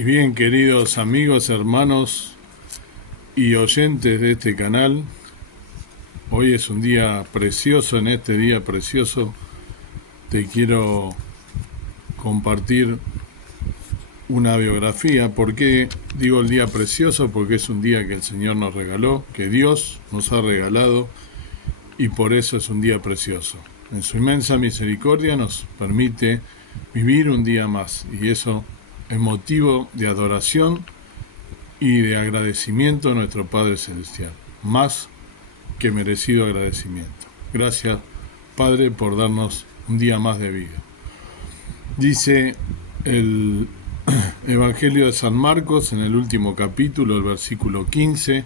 Y bien, queridos amigos, hermanos y oyentes de este canal, hoy es un día precioso. En este día precioso te quiero compartir una biografía. ¿Por qué digo el día precioso? Porque es un día que el Señor nos regaló, que Dios nos ha regalado, y por eso es un día precioso. En su inmensa misericordia nos permite vivir un día más, y eso es motivo de adoración y de agradecimiento a nuestro Padre Celestial, más que merecido agradecimiento. Gracias, Padre, por darnos un día más de vida. Dice el Evangelio de San Marcos en el último capítulo, el versículo 15,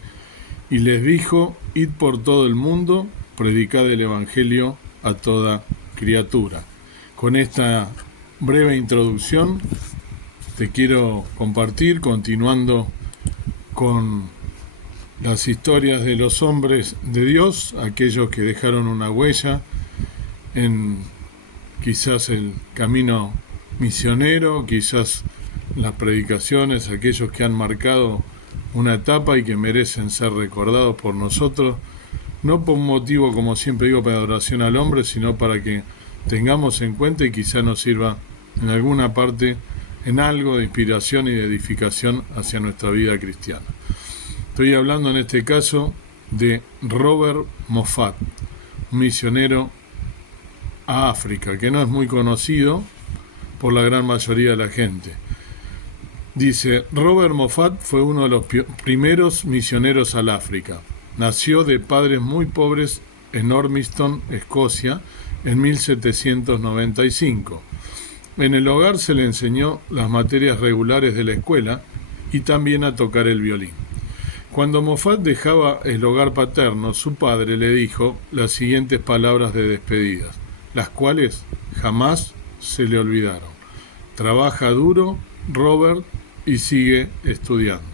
y les dijo: id por todo el mundo, predicad el Evangelio a toda criatura. Con esta breve introducción te quiero compartir, continuando con las historias de los hombres de Dios, aquellos que dejaron una huella en quizás el camino misionero, quizás las predicaciones, aquellos que han marcado una etapa y que merecen ser recordados por nosotros, no por un motivo, como siempre digo, para adoración al hombre, sino para que tengamos en cuenta y quizás nos sirva en alguna parte, en algo de inspiración y de edificación hacia nuestra vida cristiana. Estoy hablando en este caso de Robert Moffat, un misionero a África, que no es muy conocido por la gran mayoría de la gente. Dice: Robert Moffat fue uno de los primeros misioneros al África. Nació de padres muy pobres en Ormiston, Escocia, en 1795. En el hogar se le enseñó las materias regulares de la escuela y también a tocar el violín. Cuando Moffat dejaba el hogar paterno, su padre le dijo las siguientes palabras de despedida, las cuales jamás se le olvidaron: trabaja duro, Robert, y sigue estudiando.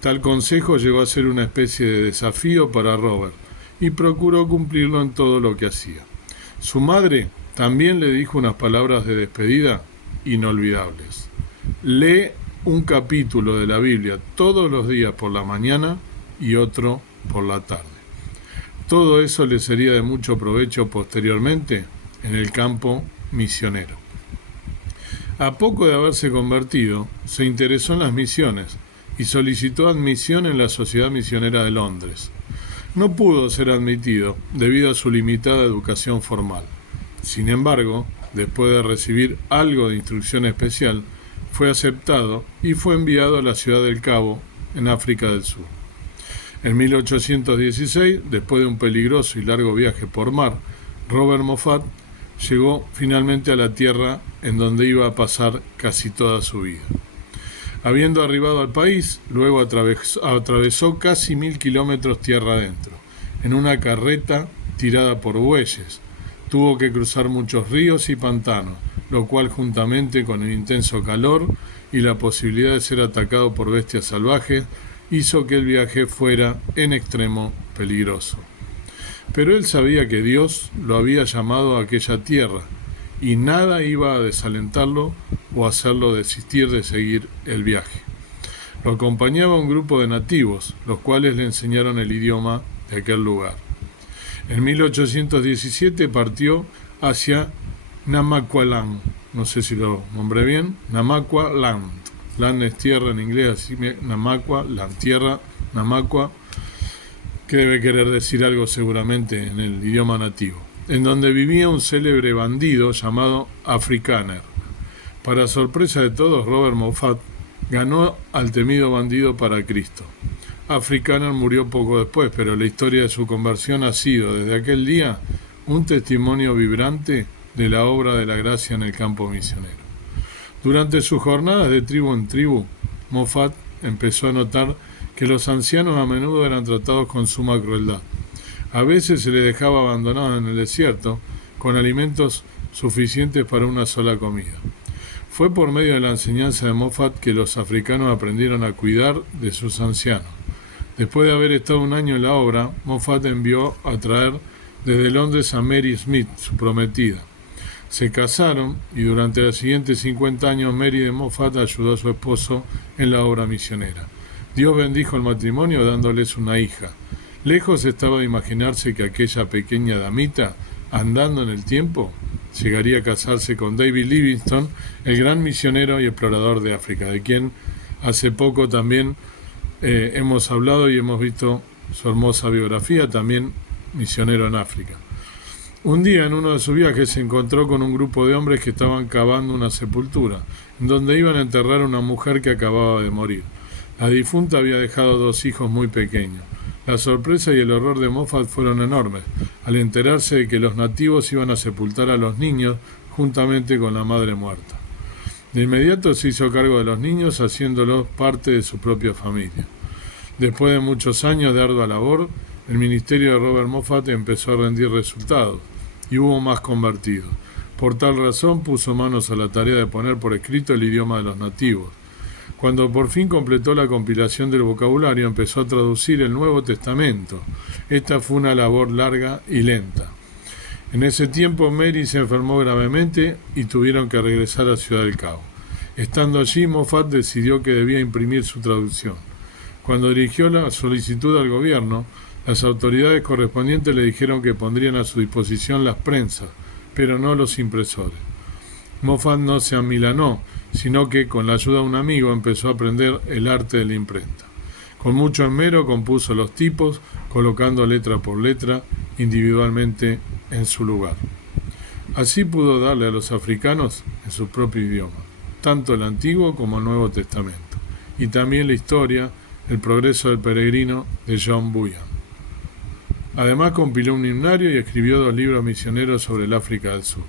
Tal consejo llegó a ser una especie de desafío para Robert y procuró cumplirlo en todo lo que hacía. Su madre también le dijo unas palabras de despedida inolvidables: lee un capítulo de la Biblia todos los días por la mañana y otro por la tarde. Todo eso le sería de mucho provecho posteriormente en el campo misionero. A poco de haberse convertido, se interesó en las misiones y solicitó admisión en la Sociedad Misionera de Londres. No pudo ser admitido debido a su limitada educación formal. Sin embargo, después de recibir algo de instrucción especial, fue aceptado y fue enviado a la ciudad del Cabo, en África del Sur. En 1816, después de un peligroso y largo viaje por mar, Robert Moffat llegó finalmente a la tierra en donde iba a pasar casi toda su vida. Habiendo arribado al país, luego atravesó casi 1000 kilómetros tierra adentro, en una carreta tirada por bueyes. Tuvo que cruzar muchos ríos y pantanos, lo cual, juntamente con el intenso calor y la posibilidad de ser atacado por bestias salvajes, hizo que el viaje fuera en extremo peligroso. Pero él sabía que Dios lo había llamado a aquella tierra, y nada iba a desalentarlo o hacerlo desistir de seguir el viaje. Lo acompañaba un grupo de nativos, los cuales le enseñaron el idioma de aquel lugar. En 1817 partió hacia Namaqualand, no sé si lo nombré bien, Namaqualand. Land es tierra en inglés, así Namaqualand, tierra, Namaqua, que debe querer decir algo seguramente en el idioma nativo, en donde vivía un célebre bandido llamado Afrikaner. Para sorpresa de todos, Robert Moffat ganó al temido bandido para Cristo. Afrikaner murió poco después, pero la historia de su conversión ha sido, desde aquel día, un testimonio vibrante de la obra de la gracia en el campo misionero. Durante sus jornadas de tribu en tribu, Moffat empezó a notar que los ancianos a menudo eran tratados con suma crueldad. A veces se les dejaba abandonados en el desierto, con alimentos suficientes para una sola comida. Fue por medio de la enseñanza de Moffat que los africanos aprendieron a cuidar de sus ancianos. Después de haber estado un año en la obra, Moffat envió a traer desde Londres a Mary Smith, su prometida. Se casaron y durante los siguientes 50 años Mary de Moffat ayudó a su esposo en la obra misionera. Dios bendijo el matrimonio dándoles una hija. Lejos estaba de imaginarse que aquella pequeña damita, andando en el tiempo, llegaría a casarse con David Livingstone, el gran misionero y explorador de África, de quien hace poco también hemos hablado y hemos visto su hermosa biografía, también misionero en África. Un día en uno de sus viajes se encontró con un grupo de hombres que estaban cavando una sepultura, en donde iban a enterrar a una mujer que acababa de morir. La difunta había dejado 2 hijos muy pequeños. La sorpresa y el horror de Moffat fueron enormes, al enterarse de que los nativos iban a sepultar a los niños juntamente con la madre muerta. De inmediato se hizo cargo de los niños, haciéndolos parte de su propia familia. Después de muchos años de ardua labor, el ministerio de Robert Moffat empezó a rendir resultados y hubo más convertidos. Por tal razón puso manos a la tarea de poner por escrito el idioma de los nativos. Cuando por fin completó la compilación del vocabulario, empezó a traducir el Nuevo Testamento. Esta fue una labor larga y lenta. En ese tiempo Mary se enfermó gravemente y tuvieron que regresar a Ciudad del Cabo. Estando allí, Moffat decidió que debía imprimir su traducción. Cuando dirigió la solicitud al gobierno, las autoridades correspondientes le dijeron que pondrían a su disposición las prensas, pero no los impresores. Moffat no se amilanó, sino que con la ayuda de un amigo empezó a aprender el arte de la imprenta. Con mucho esmero compuso los tipos, colocando letra por letra individualmente en su lugar. Así pudo darle a los africanos en su propio idioma, tanto el Antiguo como el Nuevo Testamento, y también la historia, el progreso del peregrino de John Bunyan. Además compiló un himnario y escribió 2 libros misioneros sobre el África del Sur.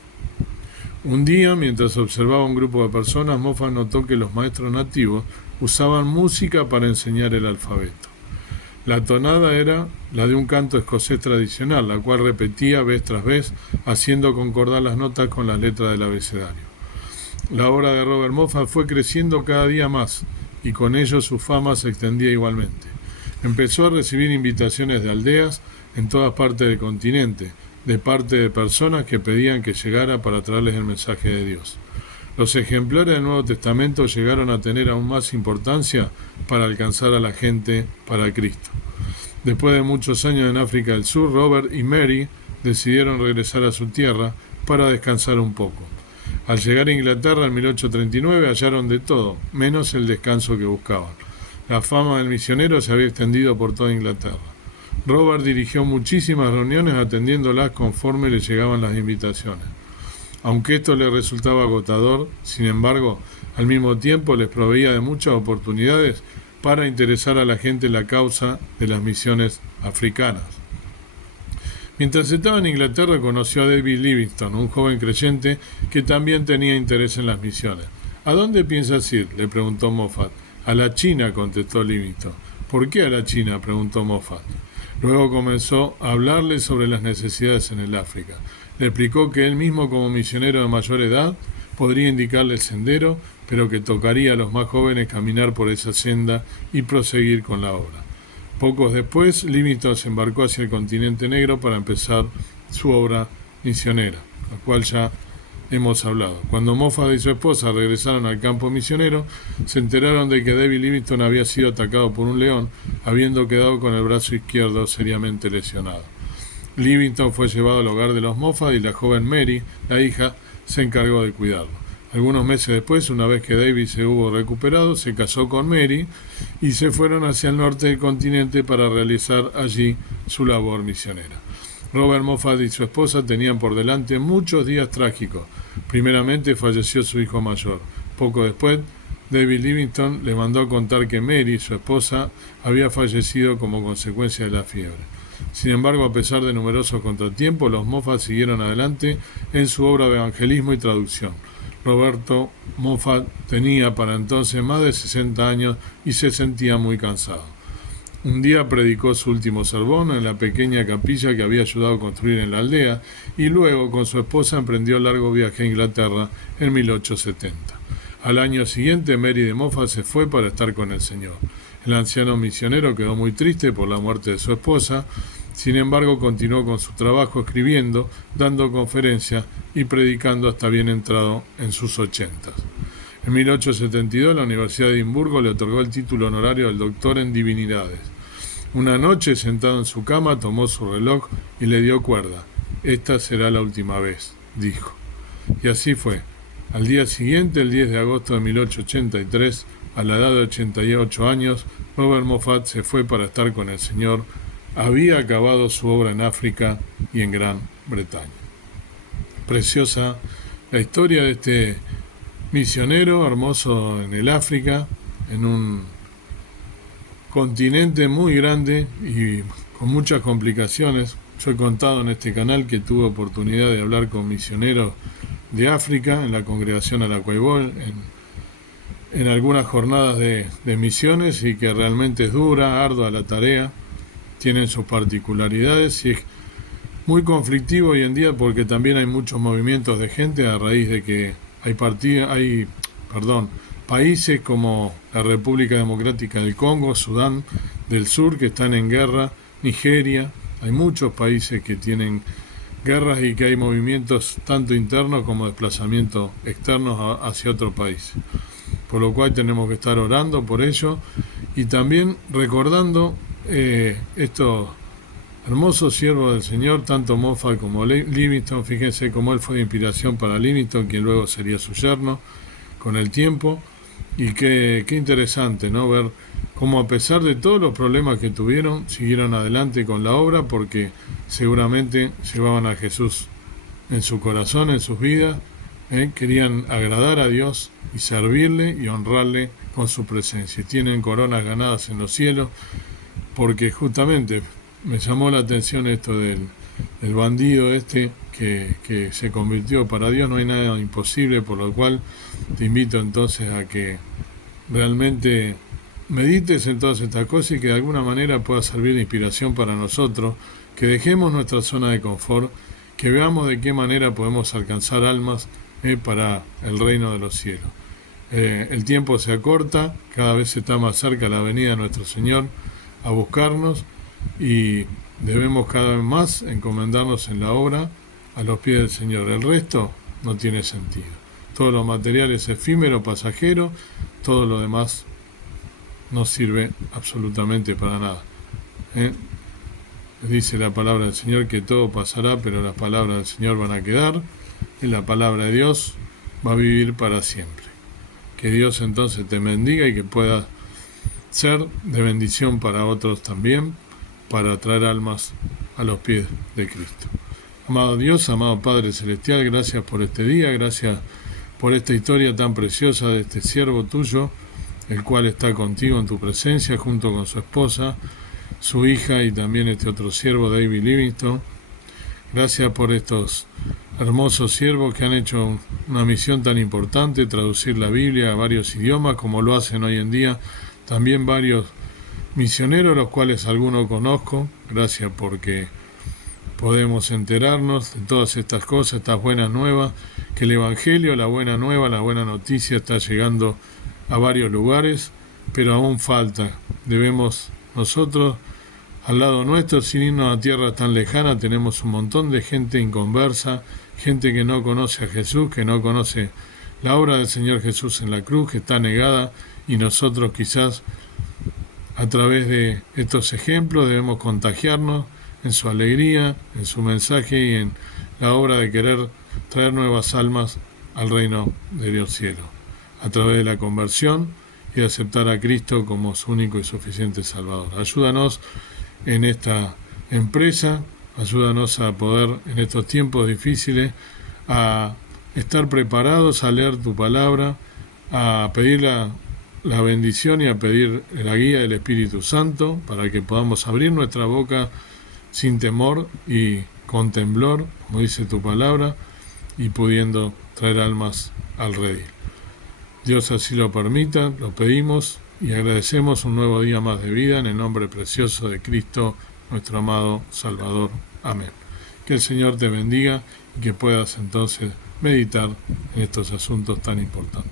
Un día, mientras observaba un grupo de personas, Moffat notó que los maestros nativos usaban música para enseñar el alfabeto. La tonada era la de un canto escocés tradicional, la cual repetía vez tras vez, haciendo concordar las notas con las letras del abecedario. La obra de Robert Moffat fue creciendo cada día más, y con ello su fama se extendía igualmente. Empezó a recibir invitaciones de aldeas en todas partes del continente, de parte de personas que pedían que llegara para traerles el mensaje de Dios. Los ejemplares del Nuevo Testamento llegaron a tener aún más importancia para alcanzar a la gente para Cristo. Después de muchos años en África del Sur, Robert y Mary decidieron regresar a su tierra para descansar un poco. Al llegar a Inglaterra en 1839 hallaron de todo, menos el descanso que buscaban. La fama del misionero se había extendido por toda Inglaterra. Robert dirigió muchísimas reuniones atendiéndolas conforme le llegaban las invitaciones. Aunque esto le resultaba agotador, sin embargo, al mismo tiempo les proveía de muchas oportunidades para interesar a la gente en la causa de las misiones africanas. Mientras estaba en Inglaterra conoció a David Livingstone, un joven creyente que también tenía interés en las misiones. ¿A dónde piensas ir?, le preguntó Moffat. A la China, contestó Livingstone. ¿Por qué a la China?, preguntó Moffat. Luego comenzó a hablarle sobre las necesidades en el África. Le explicó que él mismo, como misionero de mayor edad, podría indicarle el sendero, pero que tocaría a los más jóvenes caminar por esa senda y proseguir con la obra. Pocos después, Livingstone se embarcó hacia el continente negro para empezar su obra misionera, la cual ya hemos hablado. Cuando Moffat y su esposa regresaron al campo misionero, se enteraron de que David Livingstone había sido atacado por un león, habiendo quedado con el brazo izquierdo seriamente lesionado. Livingstone fue llevado al hogar de los Moffat y la joven Mary, la hija, se encargó de cuidarlo. Algunos meses después, una vez que David se hubo recuperado, se casó con Mary y se fueron hacia el norte del continente para realizar allí su labor misionera. Robert Moffat y su esposa tenían por delante muchos días trágicos. Primeramente falleció su hijo mayor. Poco después, David Livingstone le mandó a contar que Mary, su esposa, había fallecido como consecuencia de la fiebre. Sin embargo, a pesar de numerosos contratiempos, los Moffat siguieron adelante en su obra de evangelismo y traducción. Roberto Moffat tenía para entonces más de 60 años y se sentía muy cansado. Un día predicó su último sermón en la pequeña capilla que había ayudado a construir en la aldea y luego con su esposa emprendió el largo viaje a Inglaterra en 1870. Al año siguiente, Mary de Moffat se fue para estar con el Señor. El anciano misionero quedó muy triste por la muerte de su esposa Sin embargo, continuó con su trabajo escribiendo, dando conferencias y predicando hasta bien entrado en sus 80. En 1872, la Universidad de Edimburgo le otorgó el título honorario de doctor en divinidades. Una noche, sentado en su cama, tomó su reloj y le dio cuerda. Esta será la última vez, dijo. Y así fue. Al día siguiente, el 10 de agosto de 1883, a la edad de 88 años, Robert Moffat se fue para estar con el Señor. Había acabado su obra en África y en Gran Bretaña. Preciosa la historia de este misionero hermoso en el África, en un continente muy grande y con muchas complicaciones. Yo he contado en este canal que tuve oportunidad de hablar con misioneros de África en la congregación Alacuaibol, en algunas jornadas de misiones, y que realmente es dura, ardua la tarea, tienen sus particularidades y es muy conflictivo hoy en día porque también hay muchos movimientos de gente a raíz de que hay países como la República Democrática del Congo, Sudán del Sur, que están en guerra, Nigeria. Hay muchos países que tienen guerras y que hay movimientos tanto internos como desplazamientos externos hacia otro país. Por lo cual tenemos que estar orando por ello y también recordando estos hermosos siervos del Señor, tanto Moffat como Livingstone. Fíjense cómo él fue de inspiración para Livingstone, quien luego sería su yerno con el tiempo. Y qué interesante, ¿no? Ver cómo, a pesar de todos los problemas que tuvieron, siguieron adelante con la obra, porque seguramente llevaban a Jesús en su corazón, en sus vidas, querían agradar a Dios y servirle y honrarle con su presencia. Y tienen coronas ganadas en los cielos, porque justamente me llamó la atención esto del bandido que se convirtió. Para Dios no hay nada imposible, por lo cual te invito entonces a que realmente medites en todas estas cosas y que de alguna manera pueda servir de inspiración para nosotros, que dejemos nuestra zona de confort, que veamos de qué manera podemos alcanzar almas para el reino de los cielos. El tiempo se acorta, cada vez está más cerca la venida de nuestro Señor a buscarnos, y debemos cada vez más encomendarnos en la obra a los pies del Señor. El resto no tiene sentido. Todo lo material es efímero, pasajero, todo lo demás no sirve absolutamente para nada. Dice la palabra del Señor que todo pasará, pero las palabras del Señor van a quedar, y la palabra de Dios va a vivir para siempre. Que Dios entonces te bendiga y que puedas ser de bendición para otros también, para traer almas a los pies de Cristo. Amado Dios, amado Padre Celestial, gracias por este día, gracias por esta historia tan preciosa de este siervo tuyo, el cual está contigo en tu presencia, junto con su esposa, su hija y también este otro siervo, David Livingstone. Gracias por estos hermosos siervos que han hecho una misión tan importante, traducir la Biblia a varios idiomas, como lo hacen hoy en día también varios misioneros, los cuales algunos conozco. Gracias porque podemos enterarnos de todas estas cosas, estas buenas nuevas, que el Evangelio, la buena nueva, la buena noticia está llegando a varios lugares, pero aún falta. Debemos nosotros, al lado nuestro, sin irnos a tierras tan lejanas, tenemos un montón de gente inconversa, gente que no conoce a Jesús, que no conoce la obra del Señor Jesús en la cruz, que está negada, y nosotros quizás a través de estos ejemplos debemos contagiarnos en su alegría, en su mensaje y en la obra de querer traer nuevas almas al reino de Dios cielo, a través de la conversión y de aceptar a Cristo como su único y suficiente Salvador. Ayúdanos en esta empresa, ayúdanos a poder en estos tiempos difíciles a estar preparados a leer tu palabra, a pedir la bendición y a pedir la guía del Espíritu Santo para que podamos abrir nuestra boca sin temor y con temblor, como dice tu palabra, y pudiendo traer almas al redil. Dios así lo permita, lo pedimos y agradecemos un nuevo día más de vida en el nombre precioso de Cristo, nuestro amado Salvador. Amén. Que el Señor te bendiga y que puedas entonces meditar en estos asuntos tan importantes.